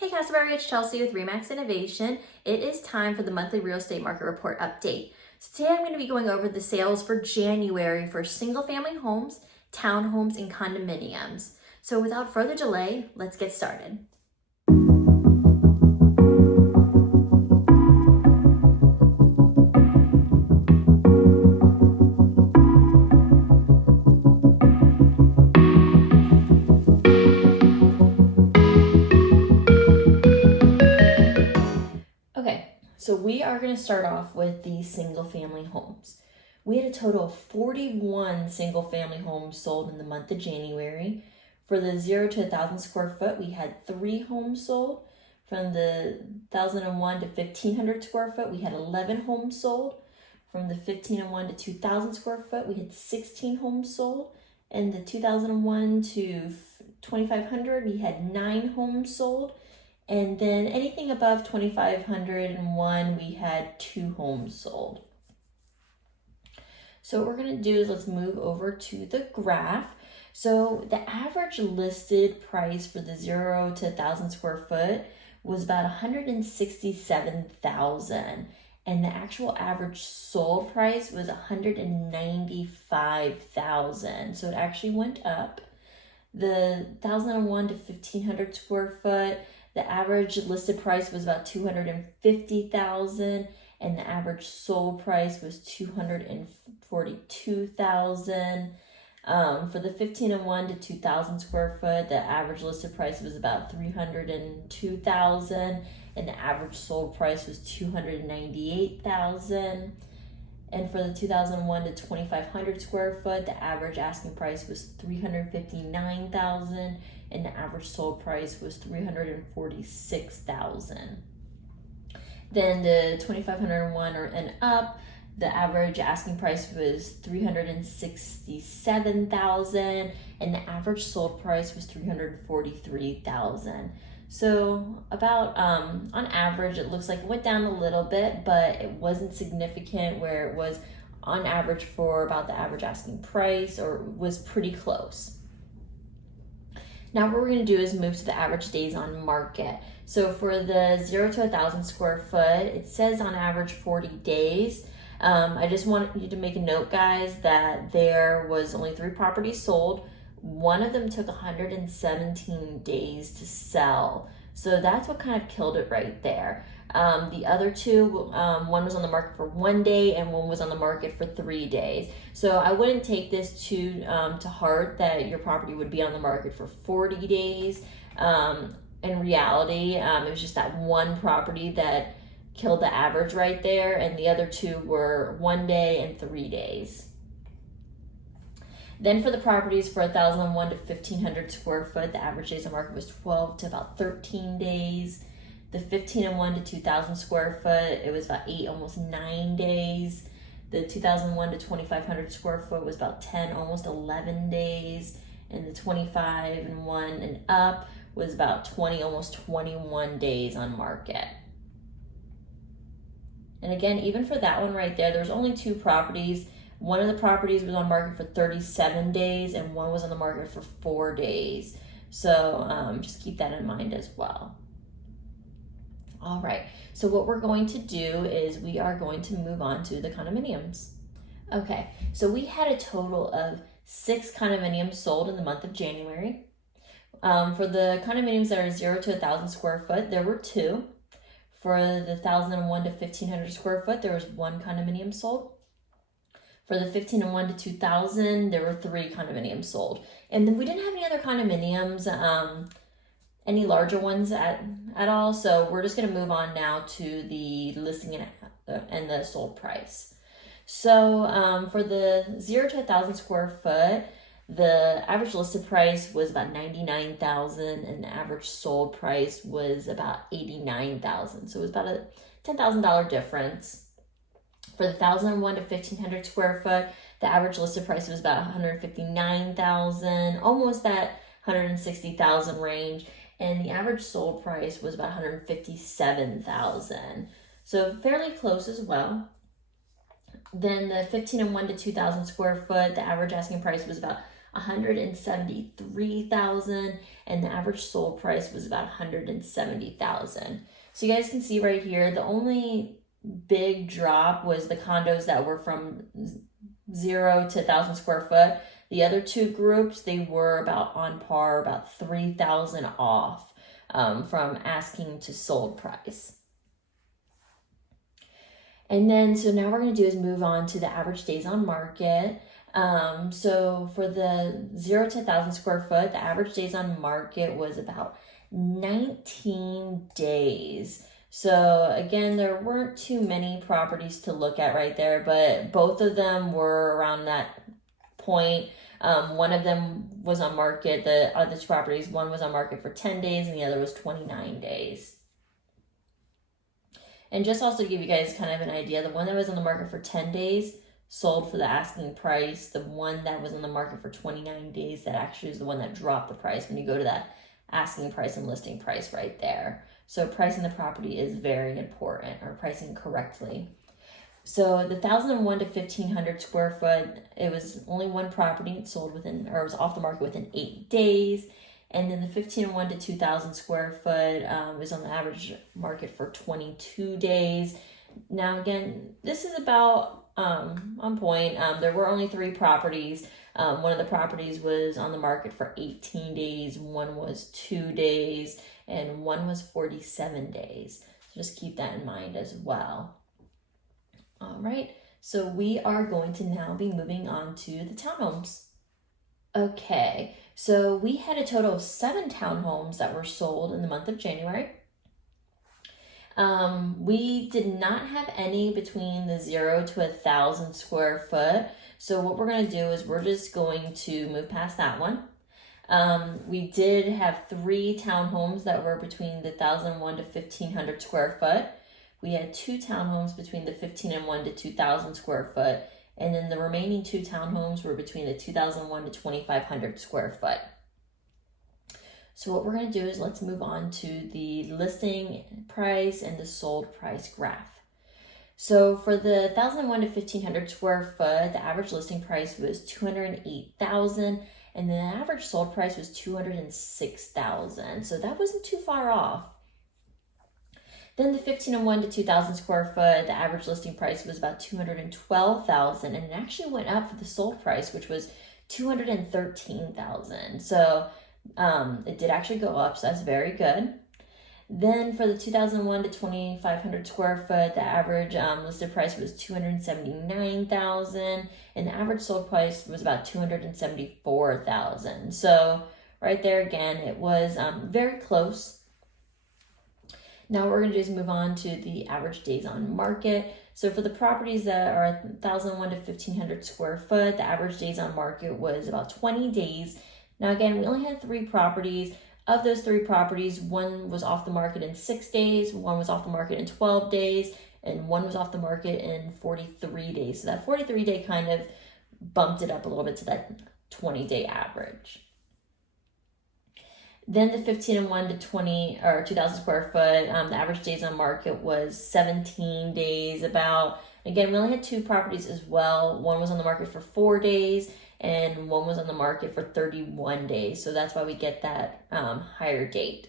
Hey Casselberry, it's Chelsea with 𝐟𝐨𝐥𝐿 Innovation. It is time for the monthly real estate market report update. So today I'm going to be going over the sales for January for single family homes, townhomes, and condominiums. So without further delay, let's get started. So we are going to start off with the single family homes. We had a total of 41 single family homes sold in the month of January. For the 0 to 1,000 square foot, we had 3 homes sold. From the 1,001 to 1,500 square foot, we had 11 homes sold. From the 1,501 to 2,000 square foot, we had 16 homes sold. And the 2,001 to 2,500, we had 9 homes sold. And then anything above 2,501, we had 2 homes sold. So what we're going to do is let's move over to the graph. So the average listed price for the 0 to 1,000 square foot was about $167,000. And the actual average sold price was $195,000. So it actually went up. The 1,001 to 1,500 square foot, the average listed price was about $250,000, and the average sold price was $242,000. For the 1,501 to 2,000 square foot, the average listed price was about $302,000, and the average sold price was $298,000. And for the 2,001 to 2,500 square foot, the average asking price was $359,000, and the average sold price was $346,000. Then the 2,501 and up, the average asking price was $367,000, and the average sold price was $343,000. So about, on average, it looks like it went down a little bit, but it wasn't significant where it was on average for about the average asking price, or was pretty close. Now what we're going to do is move to the average days on market. So for the 0 to 1,000 square foot, it says on average 40 days. I just want you to make a note, guys, that there was only 3 properties sold. One of them took 117 days to sell. So that's what kind of killed it right there. The other 2, one was on the market for 1 day and one was on the market for 3 days. So I wouldn't take this to heart that your property would be on the market for 40 days. In reality, it was just that one property that killed the average right there, and the other 2 were 1 day and 3 days. Then for the properties for 1,001 to 1,500 square foot, the average days on market was 12 to about 13 days. The 1,501 to 2,000 square foot, it was about 8, almost 9 days. The 2,001 to 2,500 square foot was about 10, almost 11 days. And the 2,501 and up was about 20, almost 21 days on market. And again, even for that one right there, there's only 2 properties. One of the properties was on market for 37 days and one was on the market for 4 days. So just keep that in mind as well. All right, so what we're going to do is we are going to move on to the condominiums. Okay, so we had a total of 6 condominiums sold in the month of January. For the condominiums that are 0 to 1,000 square foot, there were 2. For the 1,001 to 1,500 square foot, there was 1 condominium sold. For the 1,501 to 2,000, there were 3 condominiums sold. And then we didn't have any other condominiums, any larger ones at all. So we're just going to move on now to the listing and the sold price. So for the 0 to 1,000 square foot, the average listed price was about $99,000 and the average sold price was about $89,000. So it was about a $10,000 difference. For the 1,001 to 1,500 square foot, the average listed price was about $159,000, almost that $160,000 range, and the average sold price was about $157,000. So fairly close as well. Then the 1,501 to 2,000 square foot, the average asking price was about $173,000, and the average sold price was about $170,000. So you guys can see right here, the only big drop was the condos that were from 0 to 1,000 square foot. The other two groups, they were about on par, about 3,000 off from asking to sold price. And then, so now what we're going to do is move on to the average days on market. So for the 0 to 1,000 square foot, the average days on market was about 19 days. So again, there weren't too many properties to look at right there, but both of them were around that point. One of them was on market, the other two properties, one was on market for 10 days and the other was 29 days. And just also to give you guys kind of an idea, the one that was on the market for 10 days sold for the asking price. The one that was on the market for 29 days, that actually is the one that dropped the price when you go to that asking price and listing price right there. So pricing the property is very important, or pricing correctly. So the 1,001 to 1,500 square foot, it was only one property. It sold within, or it was off the market within 8 days. And then the 1,501 to 2,000 square foot is on the average market for 22 days. Now, again, this is about on point. There were only 3 properties. One of the properties was on the market for 18 days. One was 2 days, and one was 47 days. So just keep that in mind as well. All right, so we are going to now be moving on to the townhomes. Okay, so we had a total of 7 townhomes that were sold in the month of January. We did not have any between the 0 to 1,000 square foot. So what we're going to do is we're just going to move past that one. We did have 3 townhomes that were between the 1,001 to 1,500 square foot. We had 2 townhomes between the 1,501 to 2,000 square foot. And then the remaining 2 townhomes were between the 2,001 to 2,500 square foot. So what we're going to do is let's move on to the listing price and the sold price graph. So for the 1,001 to 1,500 square foot, the average listing price was $208,000, and the average sold price was $206,000. So that wasn't too far off. Then the 1,501 to 2,000 square foot, the average listing price was about $212,000, and it actually went up for the sold price, which was $213,000. So it did actually go up, so that's very good. Then for the 2,001 to 2,500 square foot, the average listed price was $279,000, and the average sold price was about $274,000. So right there again, it was very close. Now what we're going to do is move on to the average days on market. So for the properties that are 1,001 to 1,500 square foot, the average days on market was about 20 days. Now again, we only had 3 properties. Of those 3 properties, one was off the market in 6 days, one was off the market in 12 days, and one was off the market in 43 days. So that 43-day kind of bumped it up a little bit to that 20-day average. Then the 1,501 to 2,000 square foot, the average days on market was 17 days about. Again, we only had 2 properties as well. One was on the market for 4 days, and one was on the market for 31 days. So that's why we get that higher date.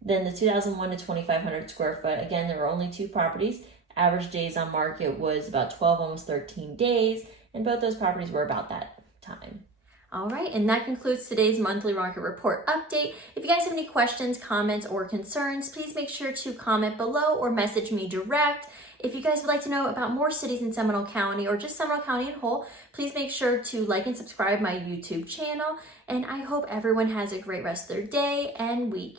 Then the 2,001 to 2,500 square foot, again, there were only 2 properties. Average days on market was about 12, almost 13 days, and both those properties were about that time. All right, and that concludes today's monthly market report update. If you guys have any questions, comments, or concerns, please make sure to comment below or message me direct. If you guys would like to know about more cities in Seminole County or just Seminole County in whole, please make sure to like and subscribe my YouTube channel. And I hope everyone has a great rest of their day and week.